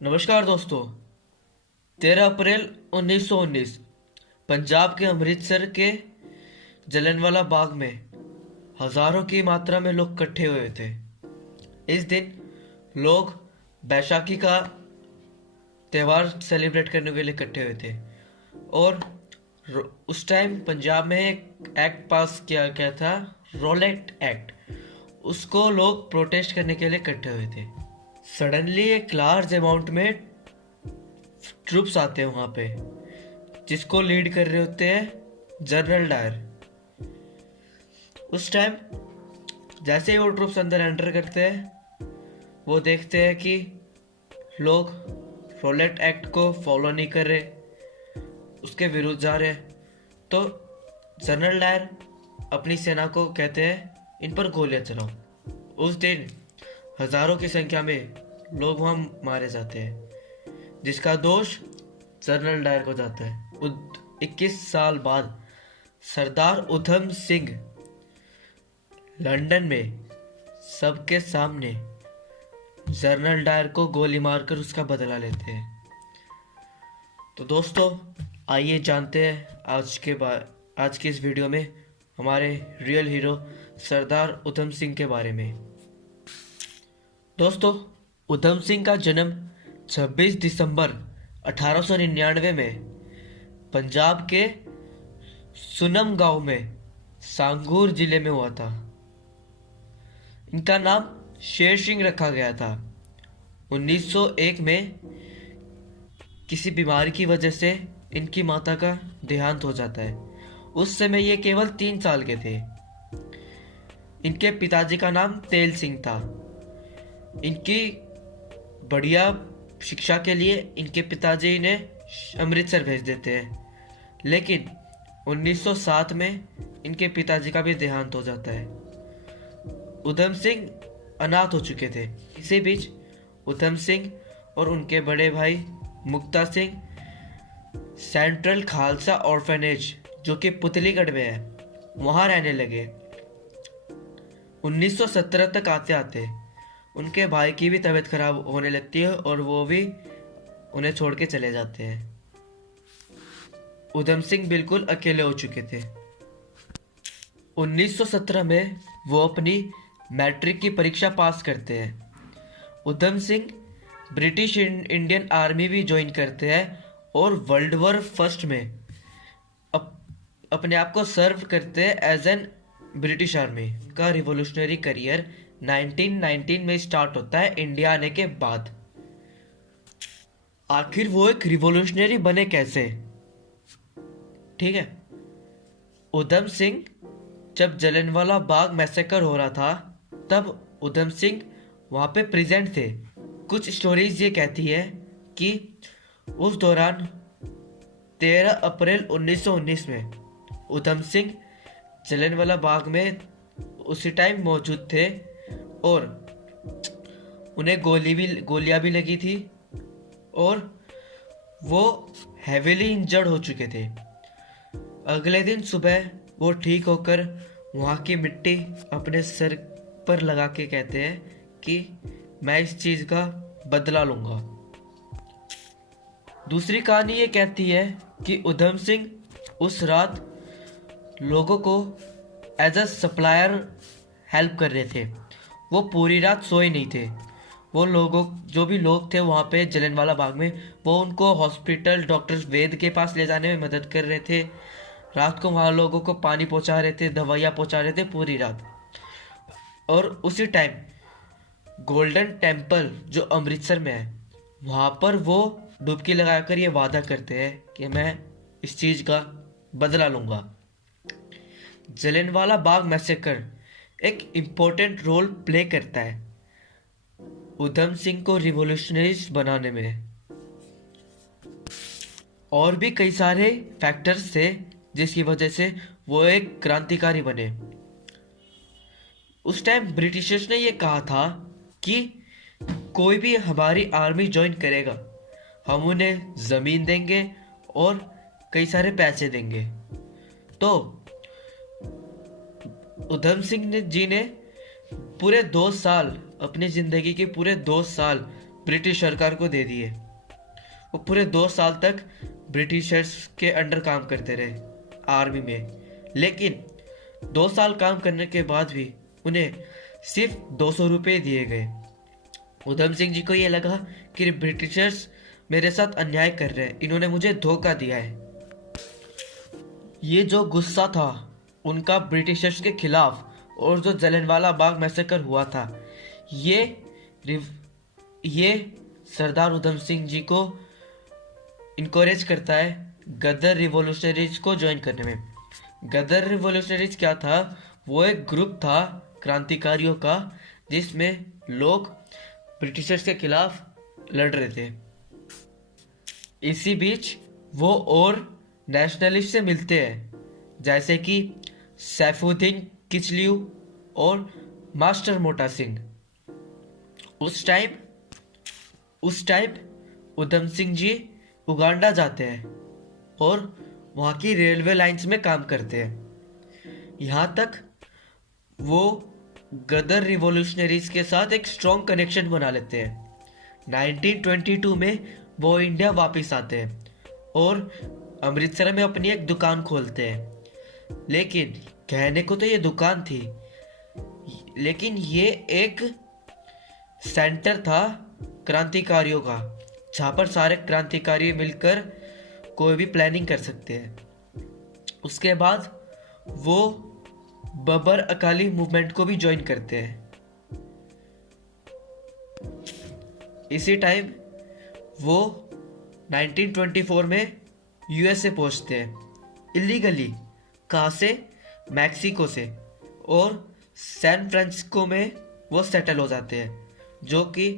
नमस्कार दोस्तों। 13 अप्रैल 1919 पंजाब के अमृतसर के जलियांवाला बाग में हजारों की मात्रा में लोग इकट्ठे हुए थे। इस दिन लोग बैसाखी का त्यौहार सेलिब्रेट करने के लिए इकट्ठे हुए थे और उस टाइम पंजाब में एक एक्ट पास किया गया था, रोलेट एक्ट। उसको लोग प्रोटेस्ट करने के लिए इकट्ठे हुए थे। सडनली एक लार्ज अमाउंट में ट्रूप्स आते हैं वहां पे, जिसको लीड कर रहे होते हैं जनरल डायर। उस टाइम जैसे ही वो ट्रूप्स अंदर एंटर करते हैं, वो देखते हैं कि लोग रोलेट एक्ट को फॉलो नहीं कर रहे, उसके विरुद्ध जा रहे हैं। तो जनरल डायर अपनी सेना को कहते हैं इन पर गोलियां चलाओ। उस दिन हजारों की संख्या में लोग वहां मारे जाते हैं, जिसका दोष जनरल डायर को जाता है। 21 साल बाद सरदार उधम सिंह लंदन में सबके सामने जनरल डायर को गोली मारकर उसका बदला लेते हैं। तो दोस्तों, आइए जानते हैं आज की इस वीडियो में हमारे रियल हीरो सरदार उधम सिंह के बारे में। दोस्तों, उधम सिंह का जन्म 26 दिसंबर 1899 में पंजाब के सुनम गांव में सांगूर जिले में हुआ था। इनका नाम शेर सिंह रखा गया था। 1901 में किसी बीमारी की वजह से इनकी माता का देहांत हो जाता है। उस समय ये केवल 3 साल के थे। इनके पिताजी का नाम तेल सिंह था। इनकी बढ़िया शिक्षा के लिए इनके पिताजी इन्हें अमृतसर भेज देते हैं, लेकिन 1907 में इनके पिताजी का भी देहांत हो जाता है। उधम सिंह अनाथ हो चुके थे। इसी बीच उधम सिंह और उनके बड़े भाई मुक्ता सिंह सेंट्रल खालसा ऑर्फनेज, जो कि पुतलीगढ़ में है, वहां रहने लगे। 1917 तक आते आते उनके भाई की भी तबीयत खराब होने लगती है और वो भी उन्हें छोड़ के चले जाते हैं। उधम सिंह बिल्कुल अकेले हो चुके थे। 1917 में वो अपनी मैट्रिक की परीक्षा पास करते हैं। Udham Singh British Indian army भी ज्वाइन करते हैं और वर्ल्ड वॉर फर्स्ट में अपने आप को सर्व करते हैं एज एन ब्रिटिश आर्मी। का रिवोल्यूशनरी करियर 1919 में स्टार्ट होता है इंडिया आने के बाद। आखिर वो एक रिवोल्यूशनरी बने कैसे? ठीक है, उधम सिंह जब जलियांवाला बाग मैसेकर हो रहा था, तब उधम सिंह वहां पे प्रेजेंट थे। कुछ स्टोरीज ये कहती है कि उस दौरान 13 अप्रैल 1919 में उधम सिंह जलियांवाला बाग में उसी टाइम मौजूद थे और उन्हें गोलियां भी लगी थी और वो हेविली इंजर्ड हो चुके थे। अगले दिन सुबह वो ठीक होकर वहाँ की मिट्टी अपने सर पर लगा के कहते हैं कि मैं इस चीज का बदला लूंगा। दूसरी कहानी ये कहती है कि उधम सिंह उस रात लोगों को एज अ सप्लायर हेल्प कर रहे थे। वो पूरी रात सोए नहीं थे। वो जो भी लोग थे वहाँ पे जलियांवाला बाग में, वो उनको हॉस्पिटल डॉक्टर वेद के पास ले जाने में मदद कर रहे थे। रात को वहाँ लोगों को पानी पहुँचा रहे थे, दवाइयाँ पहुँचा रहे थे पूरी रात। और उसी टाइम गोल्डन टेम्पल जो अमृतसर में है, वहाँ पर वो डुबकी लगाकर ये वादा करते हैं कि मैं इस चीज़ का बदला लूँगा। जलियांवाला बाग मैसेकर एक इम्पोर्टेंट रोल प्ले करता है उधम सिंह को रिवॉल्यूशनरीज बनाने में। और भी कई सारे फैक्टर्स थे जिसकी वजह से वो एक क्रांतिकारी बने। उस टाइम ब्रिटिशर्स ने ये कहा था कि कोई भी हमारी आर्मी ज्वाइन करेगा, हम उन्हें जमीन देंगे और कई सारे पैसे देंगे। तो उधम सिंह जी ने पूरे 2 साल, अपनी जिंदगी के पूरे 2 साल ब्रिटिश सरकार को दे दिए। वो पूरे 2 साल तक ब्रिटिशर्स के अंडर काम करते रहे आर्मी में, लेकिन 2 साल काम करने के बाद भी उन्हें सिर्फ 200 रुपये दिए गए। उधम सिंह जी को ये लगा कि ब्रिटिशर्स मेरे साथ अन्याय कर रहे हैं, इन्होंने मुझे धोखा दिया है। ये जो गुस्सा था उनका ब्रिटिशर्स के खिलाफ और जो जलियांवाला बाग मैसेकर हुआ था, ये सरदार उधम सिंह जी को इनकरेज करता है गदर रिवॉल्यूशनरीज को ज्वाइन करने में। गदर रिवॉल्यूशनरीज क्या था? वो एक ग्रुप था क्रांतिकारियों का जिसमें लोग ब्रिटिशर्स के खिलाफ लड़ रहे थे। इसी बीच वो और नेशनलिस्ट से मिलते हैं, जैसे कि सैफुद्दीन किचलू और मास्टर मोटा सिंह। उस टाइम उधम सिंह जी उगांडा जाते हैं और वहाँ की रेलवे लाइंस में काम करते हैं। यहाँ तक वो गदर रिवॉल्यूशनरीज के साथ एक स्ट्रॉन्ग कनेक्शन बना लेते हैं। 1922 में वो इंडिया वापस आते हैं और अमृतसर में अपनी एक दुकान खोलते हैं। लेकिन कहने को तो ये दुकान थी, लेकिन ये एक सेंटर था क्रांतिकारियों का, जहाँ पर सारे क्रांतिकारी मिलकर कोई भी प्लानिंग कर सकते हैं। उसके बाद वो बबर अकाली मूवमेंट को भी ज्वाइन करते हैं। इसी टाइम वो 1924 में यूएसए पहुंचते हैं इलीगली। कहाँ से? मैक्सिको से। और सैन फ्रांसिस्को में वो सेटल हो जाते हैं, जो कि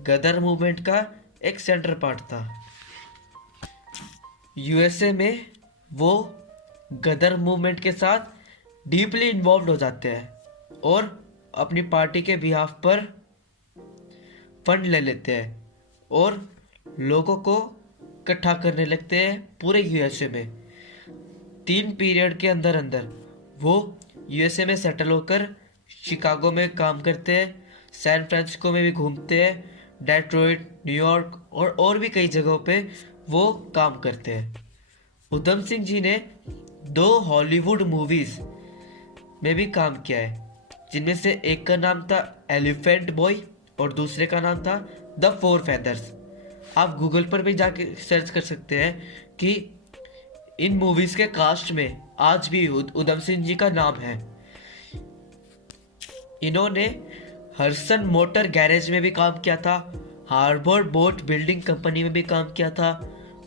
गदर मूवमेंट का एक सेंटर पार्ट था। यूएसए में वो गदर मूवमेंट के साथ डीपली इन्वॉल्व हो जाते हैं और अपनी पार्टी के बिहाफ पर फंड ले लेते हैं और लोगों को इकट्ठा करने लगते हैं पूरे यूएसए में। 3 पीरियड के अंदर वो यूएसए में सेटल होकर शिकागो में काम करते हैं, सैन फ्रांसिस्को में भी घूमते हैं, डेट्रॉइट, न्यूयॉर्क और भी कई जगहों पे वो काम करते हैं। उधम सिंह जी ने 2 हॉलीवुड मूवीज में भी काम किया है, जिनमें से एक का नाम था एलिफेंट बॉय और दूसरे का नाम था द 4 फेदर्स। आप गूगल पर भी जाके सर्च कर सकते हैं कि इन मूवीज के कास्ट में आज भी उधम सिंह जी का नाम है। इन्होंने हर्सन मोटर गैरेज में भी काम किया था, हार्बर बोट बिल्डिंग कंपनी में भी काम किया था,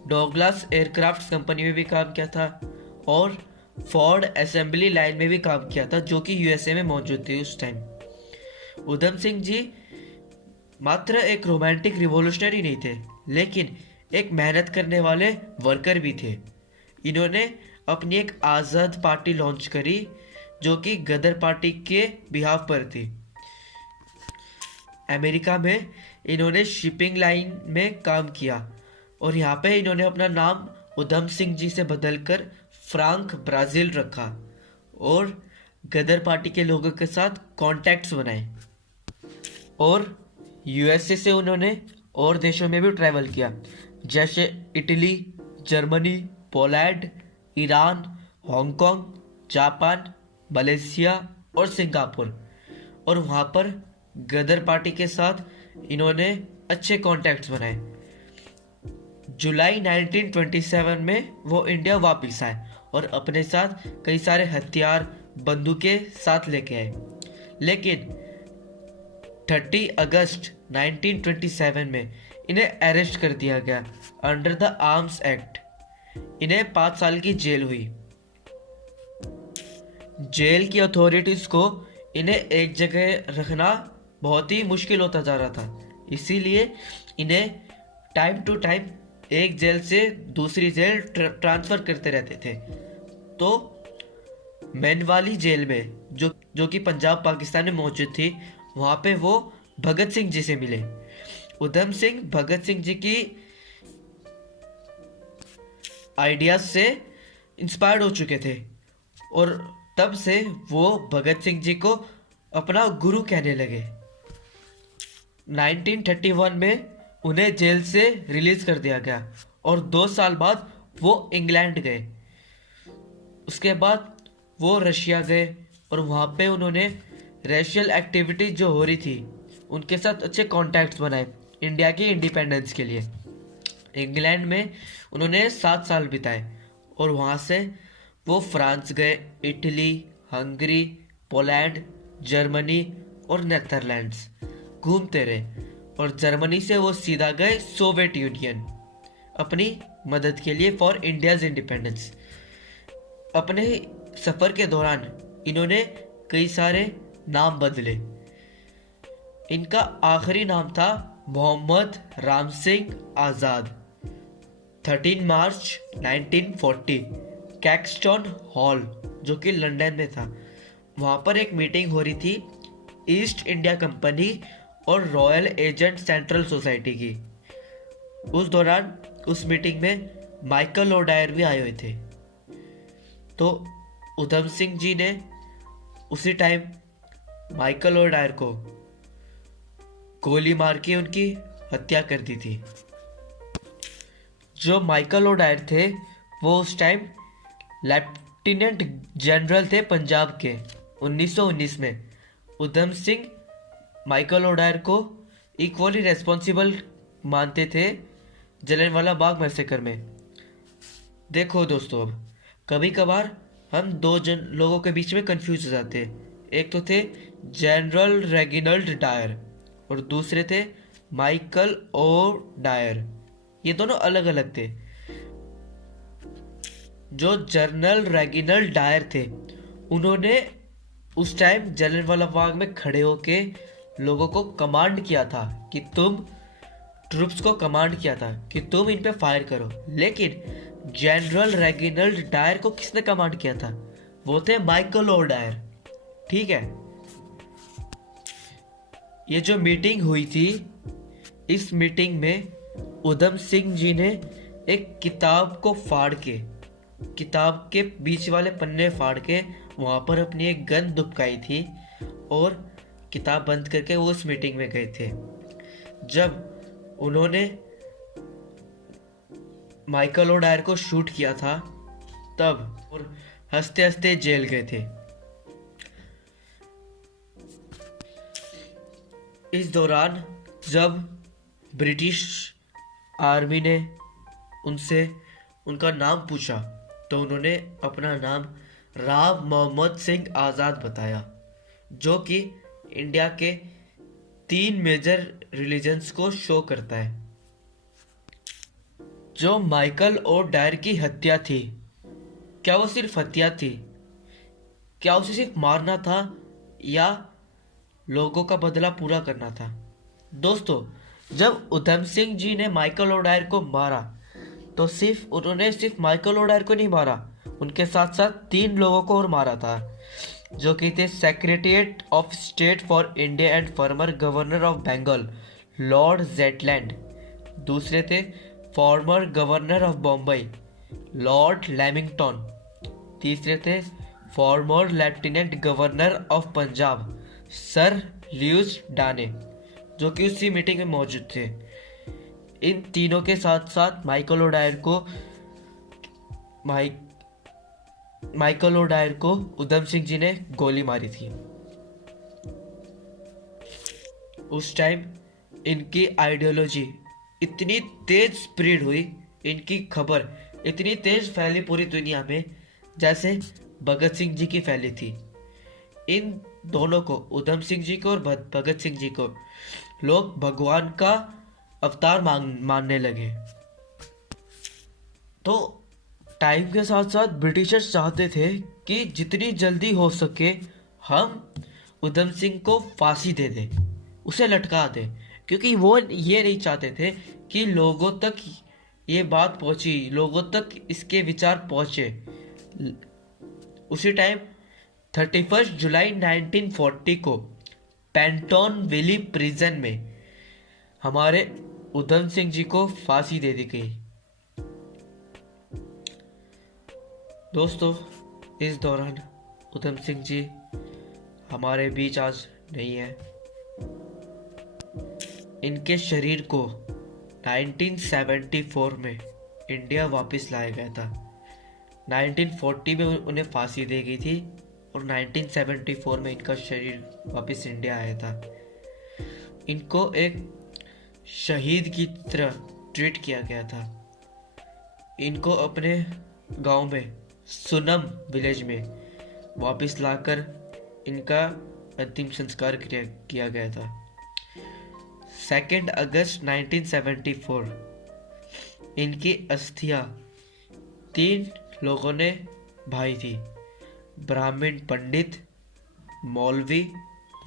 डॉगलास एयरक्राफ्ट कंपनी में भी काम किया था और फोर्ड असेंबली लाइन में भी काम किया था, जो कि यूएसए में मौजूद थी उस टाइम। उधम सिंह जी मात्र एक रोमांटिक रिवॉल्यूशनरी नहीं थे, लेकिन एक मेहनत करने वाले वर्कर भी थे। इन्होंने अपनी एक आज़ाद पार्टी लॉन्च करी, जो कि गदर पार्टी के बिहाफ पर थी। अमेरिका में इन्होंने शिपिंग लाइन में काम किया और यहाँ पे इन्होंने अपना नाम उधम सिंह जी से बदलकर फ्रांक ब्राज़ील रखा और गदर पार्टी के लोगों के साथ कॉन्टैक्ट्स बनाए। और यूएसए से उन्होंने और देशों में भी ट्रैवल किया, जैसे Italy, Germany, Poland, Iran, Hong Kong, Japan, Malaysia और सिंगापुर। और वहाँ पर गदर पार्टी के साथ इन्होंने अच्छे कॉन्टैक्ट्स बनाए। जुलाई 1927 में वो इंडिया वापस आए और अपने साथ कई सारे हथियार, बंदूकें साथ लेके आए। लेकिन 30 अगस्त 1927 में इन्हें अरेस्ट कर दिया गया अंडर द आर्म्स एक्ट। इन्हें 5 साल की जेल हुई। जेल की अथॉरिटीज को इन्हें एक जगह रखना बहुत ही मुश्किल होता जा रहा था, इसीलिए इन्हें टाइम टू टाइम एक जेल से दूसरी जेल ट्रांसफर करते रहते थे। तो मैनवाली जेल में जो कि पंजाब पाकिस्तान में मौजूद थी, वहाँ पे वो भगत सिंह जी से मिले। उधम सिंह भगत सिंह जी की आइडियाज से इंस्पायर्ड हो चुके थे और तब से वो भगत सिंह जी को अपना गुरु कहने लगे। 1931 में उन्हें जेल से रिलीज कर दिया गया और 2 साल बाद वो इंग्लैंड गए। उसके बाद वो रशिया गए और वहाँ पे उन्होंने रेशियल एक्टिविटी जो हो रही थी उनके साथ अच्छे कॉन्टैक्ट्स बनाए इंडिया की इंडिपेंडेंस के लिए। इंग्लैंड में उन्होंने 7 साल बिताए और वहाँ से वो फ्रांस गए, इटली, हंगरी, पोलैंड, जर्मनी और नेदरलैंड्स घूमते रहे और जर्मनी से वो सीधा गए सोवियत यूनियन अपनी मदद के लिए फॉर इंडियाज इंडिपेंडेंस। अपने सफ़र के दौरान इन्होंने कई सारे नाम बदले। इनका आखिरी नाम था मोहम्मद राम सिंह आज़ाद। 13 मार्च 1940 कैक्सटन हॉल जो कि लंदन में था, वहाँ पर एक मीटिंग हो रही थी ईस्ट इंडिया कंपनी और रॉयल एजेंट सेंट्रल सोसाइटी की। उस दौरान उस मीटिंग में माइकल ओडायर भी आए हुए थे। तो उधम सिंह जी ने उसी टाइम माइकल ओडायर को गोली मार के उनकी हत्या कर दी थी। जो माइकल ओडायर थे वो उस टाइम लेफ्टिनेंट जनरल थे पंजाब के 1919 में। उधम सिंह माइकल ओडायर को इक्वली रेस्पॉन्सिबल मानते थे जलियांवाला बाग मैसेकर में। देखो दोस्तों, अब कभी कभार हम दो लोगों के बीच में कंफ्यूज हो जाते हैं। एक तो थे जनरल रेगिनल्ड डायर और दूसरे थे माइकल ओ डायर। ये दोनों अलग अलग थे। जो जनरल रेगिनल्ड डायर थे उन्होंने उस टाइम जलियांवाला बाग में खड़े होके लोगों को कमांड किया था कि तुम ट्रूप्स को कमांड किया था कि तुम इन पे फायर करो। लेकिन जनरल रेगिनल्ड डायर को किसने कमांड किया था? वो थे माइकल ओ डायर। ठीक है, ये जो मीटिंग हुई थी, इस मीटिंग में उधम सिंह जी ने एक किताब को फाड़ के, किताब के बीच वाले पन्ने फाड़ के वहां पर अपनी एक गन दुबकाई थी और किताब बंद करके वो उस मीटिंग में गए थे। जब उन्होंने माइकल ओ डायर को शूट किया था तब और हंसते हंसते जेल गए थे। इस दौरान जब ब्रिटिश आर्मी ने उनसे उनका नाम पूछा तो उन्होंने अपना नाम राव मोहम्मद सिंह आज़ाद बताया, जो कि इंडिया के 3 मेजर रिलीजन्स को शो करता है। जो माइकल ओ डायर की हत्या थी, क्या वो सिर्फ हत्या थी? क्या उसे सिर्फ मारना था या लोगों का बदला पूरा करना था? दोस्तों, जब उधम सिंह जी ने माइकल ओ डायर को मारा तो उन्होंने सिर्फ माइकल ओ डायर को नहीं मारा, उनके साथ साथ 3 लोगों को और मारा था, जो कि थे secretary of state for India and former governor of Bengal Lord Zetland. दूसरे थे former governor of Bombay Lord Lamington. तीसरे थे former lieutenant governor of Punjab Sir Lewis Dane, जो कि उसी मीटिंग में मौजूद थे। इन तीनों के साथ साथ माइकल ओ डायर को उधम सिंह जी ने गोली मारी थी। उस टाइम इनकी आइडियोलॉजी इतनी तेज स्प्रेड हुई, इनकी खबर इतनी तेज फैली पूरी दुनिया में जैसे भगत सिंह जी की फैली थी। इन दोनों को, उधम सिंह जी को और भगत सिंह जी को, लोग भगवान का अवतार मानने लगे। तो टाइम के साथ साथ ब्रिटिशर्स चाहते थे कि जितनी जल्दी हो सके हम उधम सिंह को फांसी दे दें, उसे लटका दें, क्योंकि वो ये नहीं चाहते थे कि लोगों तक ये बात पहुंची, लोगों तक इसके विचार पहुंचे। उसी टाइम 31 जुलाई 1940 को पेंटन वैली प्रिजन में हमारे उधम सिंह जी को फांसी दे दी गई। दोस्तों, इस दौरान उधम सिंह जी हमारे बीच आज नहीं है। इनके शरीर को 1974 में इंडिया वापस लाया गया था। 1940 में उन्हें फांसी दी गई थी और 1974 में इनका शरीर वापस इंडिया आया था। इनको एक शहीद की तरह ट्रीट किया गया था। इनको अपने गांव में सुनम विलेज में वापस लाकर इनका अंतिम संस्कार किया गया था। 2 अगस्त 1974 इनकी अस्थियां 3 लोगों ने भाई थी, ब्राह्मण पंडित, मौलवी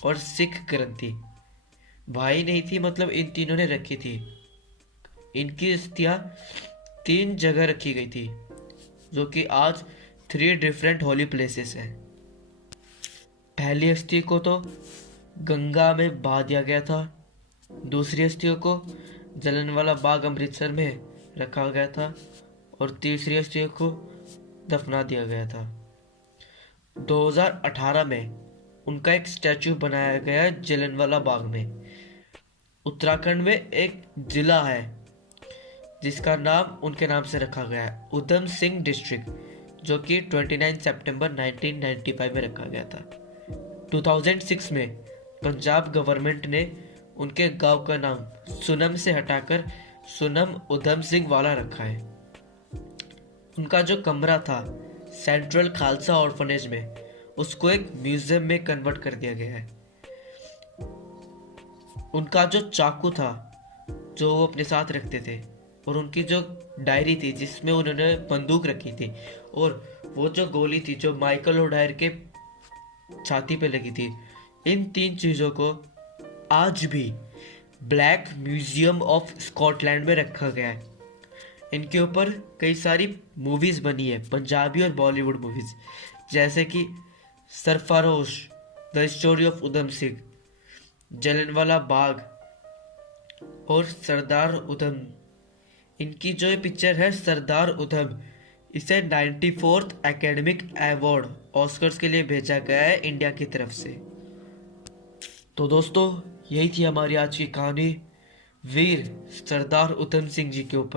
और सिख ग्रंथी। भाई नहीं थी, मतलब इन तीनों ने रखी थी। इनकी अस्थियां 3 जगह रखी गई थी, जो कि आज 3 डिफरेंट होली प्लेसेस हैं। पहली अस्थि को तो गंगा में बहा दिया गया था, दूसरी अस्थियों को जलियांवाला बाग अमृतसर में रखा गया था और तीसरी अस्थियों को दफना दिया गया था। 2018 में उनका एक स्टैचू बनाया गया है जलियांवाला बाग में। उत्तराखंड में एक जिला है जिसका नाम उनके नाम से रखा गया है, उधम सिंह डिस्ट्रिक्ट, जो कि 29 सितंबर 1995 में रखा गया था। 2006 में पंजाब गवर्नमेंट ने उनके गांव का नाम सुनम से हटाकर सुनम उधम सिंह वाला रखा है। उनका जो कमरा था सेंट्रल खालसा ऑर्फनेज में, उसको एक म्यूजियम में कन्वर्ट कर दिया गया है। उनका जो चाकू था जो वो अपने साथ रखते थे, और उनकी जो डायरी थी जिसमें उन्होंने बंदूक रखी थी, और वो जो गोली थी जो माइकल ओडायर के छाती पे लगी थी, इन 3 चीज़ों को आज भी ब्लैक म्यूजियम ऑफ स्कॉटलैंड में रखा गया है। इनके ऊपर कई सारी मूवीज़ बनी है, पंजाबी और बॉलीवुड मूवीज़, जैसे कि Sarfarosh, the story of Udham Singh, Jallianwala Bagh और सरदार उधम। इनकी जो ये पिक्चर है सरदार उधम, इसे 94th एकेडमिक अवार्ड ऑस्कर्स के लिए भेजा गया है इंडिया की तरफ से। तो दोस्तों, यही थी हमारी आज की कहानी वीर सरदार उधम सिंह जी के ऊपर।